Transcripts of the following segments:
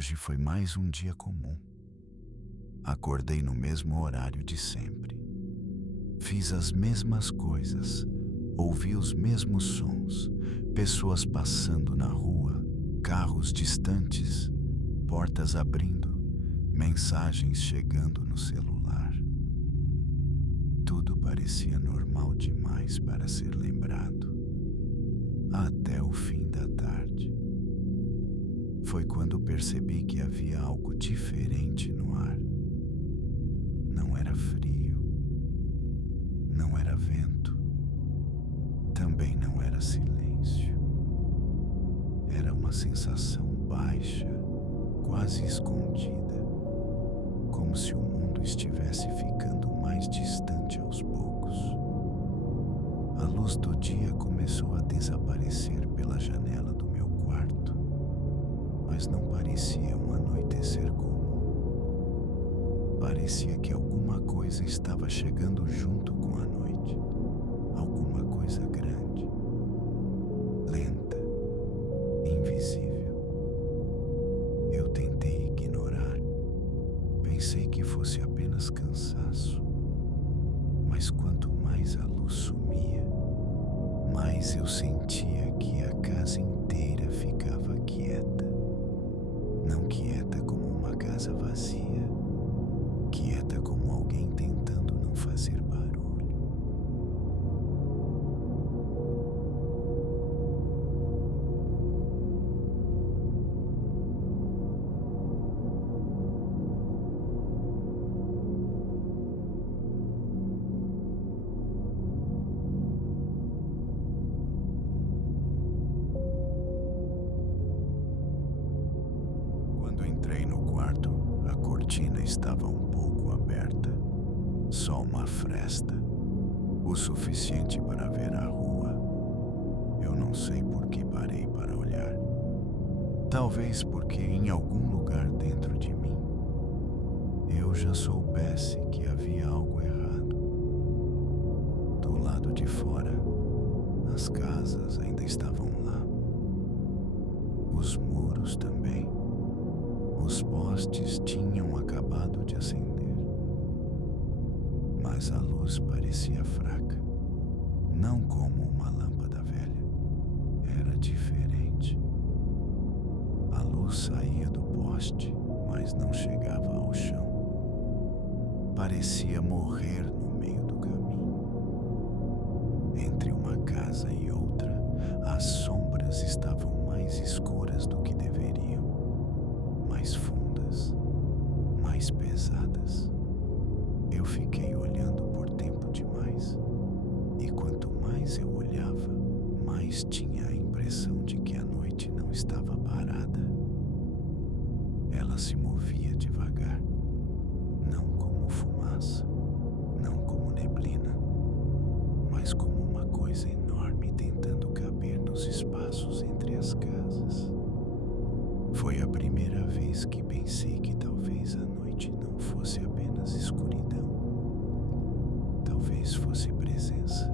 Hoje foi mais um dia comum. Acordei no mesmo horário de sempre. Fiz as mesmas coisas, ouvi os mesmos sons, pessoas passando na rua, carros distantes, portas abrindo, mensagens chegando no celular. Tudo parecia normal demais para ser lembrado. Até o fim da tarde. Foi quando percebi que havia algo diferente no ar. Não era frio, não era vento, também não era silêncio. Era uma sensação baixa, quase escondida, como se o mundo estivesse ficando mais distante aos poucos. A luz do dia começou a desaparecer pela janela do meu quarto, mas não parecia um anoitecer comum. Parecia que alguma coisa estava chegando junto com a noite, alguma coisa grande, lenta, invisível. Eu tentei ignorar, pensei que fosse apenas cansaço, mas quanto mais a luz sumia, mais eu sentia que a casa inteira ficava quieta. Não quieta como uma casa vazia, quieta como alguém tentando não fazer barulho. Quando entrei no quarto, a cortina estava um pouco aberta, só uma fresta, o suficiente para ver a rua. Eu não sei por que parei para olhar. Talvez porque em algum lugar dentro de mim eu já soubesse que havia algo errado. Do lado de fora, as casas ainda estavam lá. Os muros também. Os postes tinham acabado de acender. Mas a luz parecia fraca. Não como uma lâmpada velha. Era diferente. A luz saía do poste, mas não chegava ao chão. Parecia morrer no meio do caminho. Entre uma casa e outra, as sombras estavam mais escuras do que deveriam, mais fundas, mais pesadas. Eu fiquei olhando por tempo demais, e quanto mais eu olhava, mais tinha a impressão de que a noite não estava parada. Ela se movia devagar, não como fumaça, não como neblina, mas como uma coisa enorme tentando caber nos espaços entre as casas. Foi a primeira vez que pensei que talvez a noite não fosse apenas escuridão, talvez fosse presença.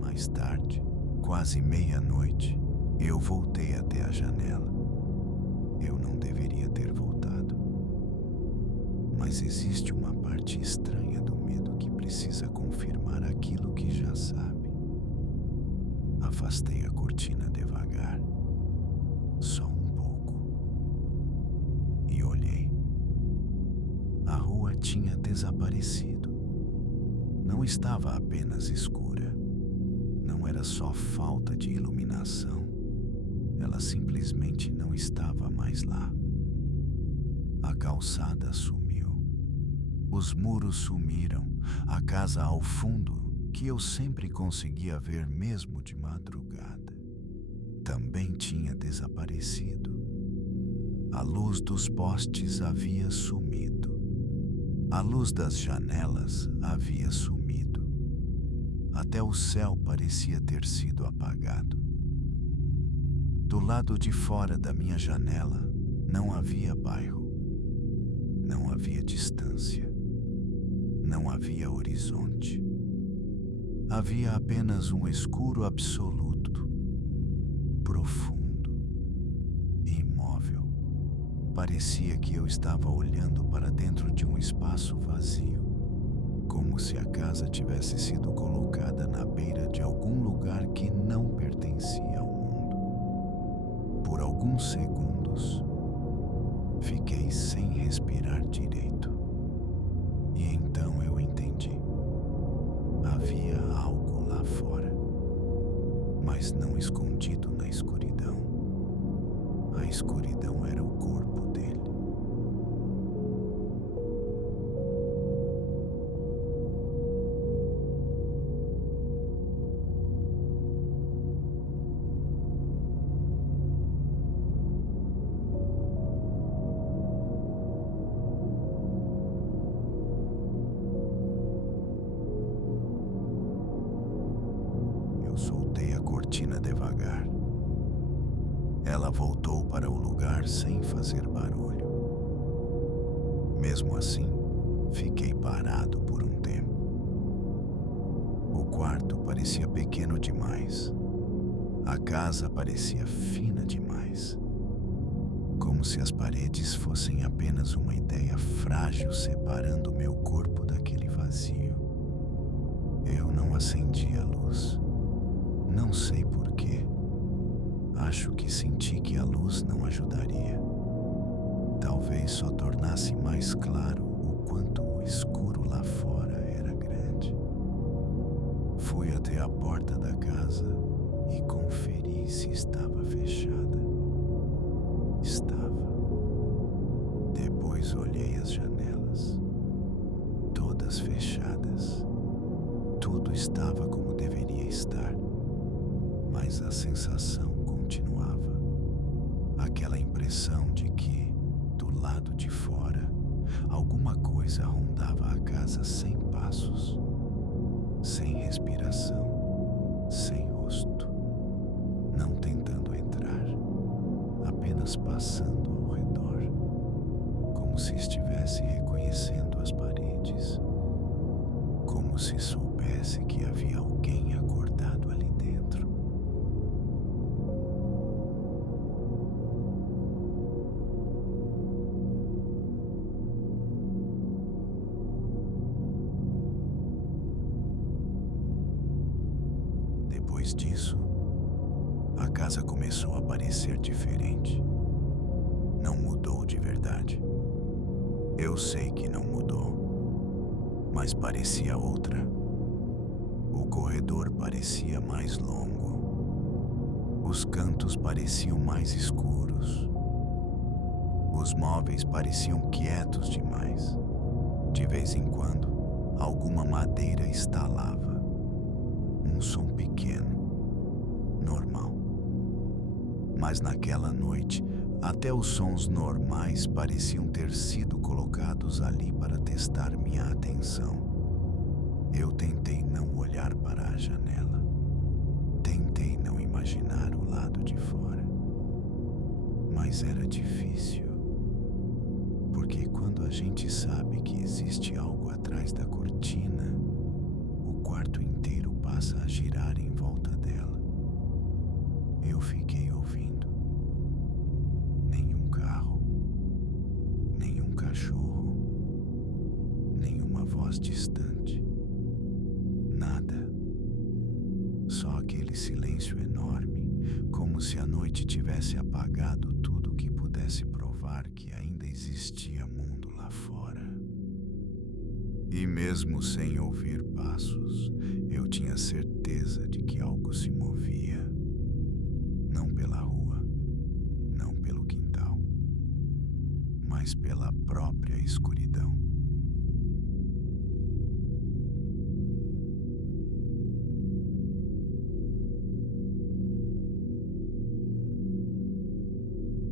Mais tarde, quase meia-noite, eu voltei até a janela. Eu não deveria ter voltado. Mas existe uma parte estranha do medo que precisa confirmar aquilo que já sabe. Afastei a cortina devagar, só um pouco, e olhei. A rua tinha desaparecido. Não estava apenas escura. Não era só falta de iluminação, ela simplesmente não estava mais lá. A calçada sumiu, os muros sumiram, a casa ao fundo, que eu sempre conseguia ver mesmo de madrugada, também tinha desaparecido. A luz dos postes havia sumido, a luz das janelas havia sumido. até o céu parecia ter sido apagado. Do lado de fora da minha janela não havia bairro, não havia distância, não havia horizonte. Havia apenas um escuro absoluto, profundo e imóvel. Parecia que eu estava olhando para dentro de um espaço vazio, como se a casa tivesse sido colocada na beira de algum lugar que não pertencia ao mundo. Por alguns segundos, fiquei sem respirar direito. E então eu entendi. Havia algo lá fora, mas não escondido na escuridão. A escuridão era o corpo dele. Eu soltei a cortina devagar. Ela voltou para o lugar sem fazer barulho. Mesmo assim, fiquei parado por um tempo. O quarto parecia pequeno demais. A casa parecia fina demais. Como se as paredes fossem apenas uma ideia frágil separando meu corpo daquele vazio. Eu não acendi a luz. Não sei por quê. Acho que senti que a luz não ajudaria. Talvez só tornasse mais claro o quanto o escuro lá fora era grande. Fui até a porta da casa e conferi se estava fechada. Estava. Depois olhei as janelas, todas fechadas. Tudo estava como deveria estar, mas a sensação continuava. Aquela impressão de que, do lado de fora, alguma coisa rondava a casa sem passos, sem respiração, sem rosto, não tentando entrar, apenas passando ao redor, como se estivesse reconhecendo as paredes, como se soubesse que havia alguém acordado ali dentro. Depois disso, a casa começou a parecer diferente. Não mudou de verdade. Eu sei que não mudou, mas parecia outra. O corredor parecia mais longo. Os cantos pareciam mais escuros. Os móveis pareciam quietos demais. De vez em quando, alguma madeira estalava. Um som pequeno, normal. Mas naquela noite, até os sons normais pareciam ter sido colocados ali para testar minha atenção. Eu tentei não olhar para a janela. Tentei não imaginar o lado de fora. Mas era difícil. Porque quando a gente sabe que existe algo atrás da cortina, o quarto inteiro passa a girar em volta dela. Eu fiquei ouvindo. Nenhum carro, nenhum cachorro, nenhuma voz distante. Nada. Só aquele silêncio enorme, como se a noite tivesse apagado tudo que pudesse provar que ainda existia mundo lá fora. E mesmo sem ouvir passos, eu tinha certeza de que algo se movia. Não pela rua, não pelo quintal, mas pela própria escuridão.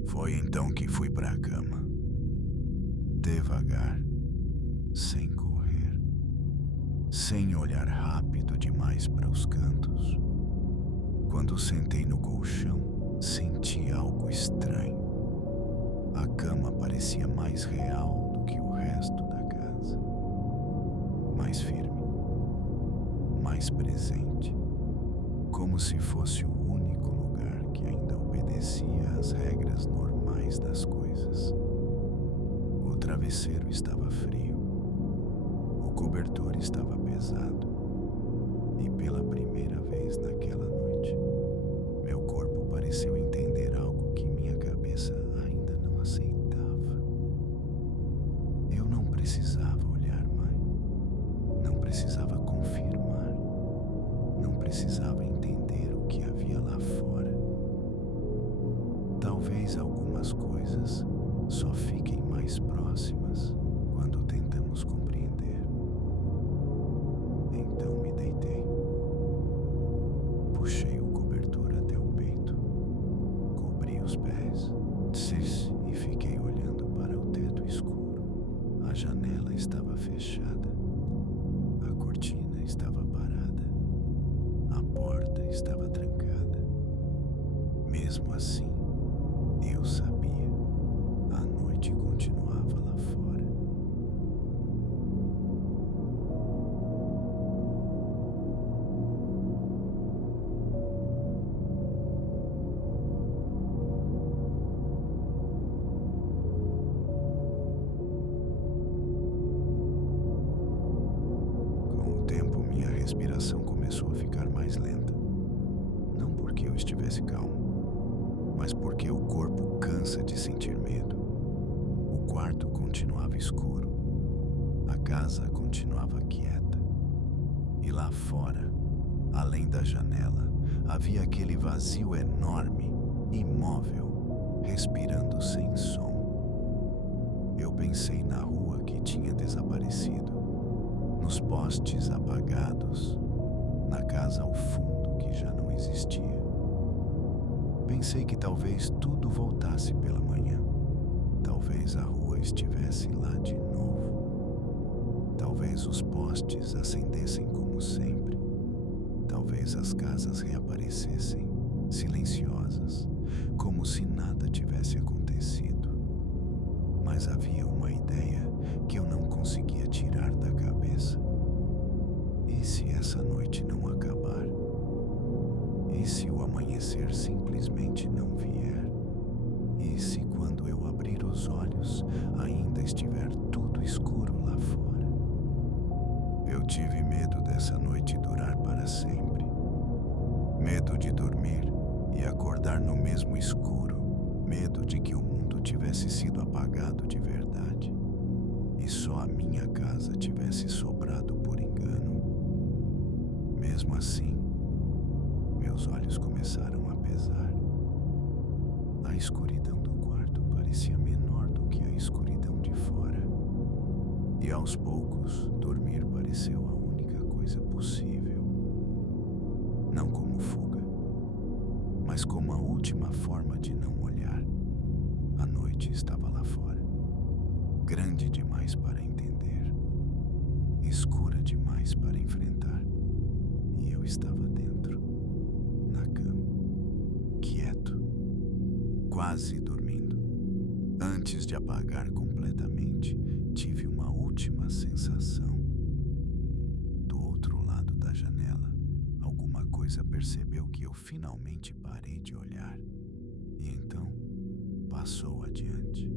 Foi então que fui para a cama. Devagar, sem correr. sem olhar rápido demais para os cantos. Quando sentei no colchão, senti algo estranho. A cama parecia mais real do que o resto da casa. Mais firme, mais presente, como se fosse o único lugar que ainda obedecia às regras normais das coisas. O travesseiro estava frio, o cobertor estava pesado, e pela primeira vez naquela noite, meu corpo pareceu entender algo que minha cabeça ainda não aceitava. Eu não precisava olhar mais, não precisava confirmar, não precisava entender o que havia lá fora. Talvez algumas coisas só fiquem mais próximas quando tentamos compreender. Então me deitei, puxei o cobertor até o peito, cobri os pés, e fiquei olhando para o teto escuro. A janela estava fechada, a cortina estava parada, a porta estava trancada. Mesmo assim, eu sabia, a noite continuava lá fora. Com o tempo, minha respiração começou a ficar mais lenta. Não porque eu estivesse calmo, mas porque o corpo cansa de sentir medo. O quarto continuava escuro, a casa continuava quieta. E lá fora, além da janela, havia aquele vazio enorme, imóvel, respirando sem som. Eu pensei na rua que tinha desaparecido, nos postes apagados, na casa ao fundo que já não existia. Pensei que talvez tudo voltasse pela manhã. Talvez a rua estivesse lá de novo. Talvez os postes acendessem como sempre. Talvez as casas reaparecessem, silenciosas, como se nada tivesse acontecido. Mas havia uma ideia que eu não conseguia tirar da cabeça. E se essa noite não acabar? E se o amanhecer simplesmente não vier? E se quando eu abrir os olhos ainda estiver tudo escuro lá fora? Eu tive medo dessa noite durar para sempre. Medo de dormir e acordar no mesmo escuro. Medo de que o mundo tivesse sido apagado de verdade e só a minha casa tivesse sobrado por engano. Mesmo assim, meus olhos começaram a pesar. A escuridão do quarto parecia menor do que a escuridão de fora. E aos poucos, dormir pareceu a única coisa possível. Não como fuga, mas como a última forma de não olhar. A noite estava lá fora, grande demais para entender, escura demais para enfrentar. E eu estava dentro, na cama, quieto, quase dormindo. Antes de apagar completamente, tive uma última sensação. Do outro lado da janela, alguma coisa percebeu que eu finalmente parei de olhar. E então, passou adiante.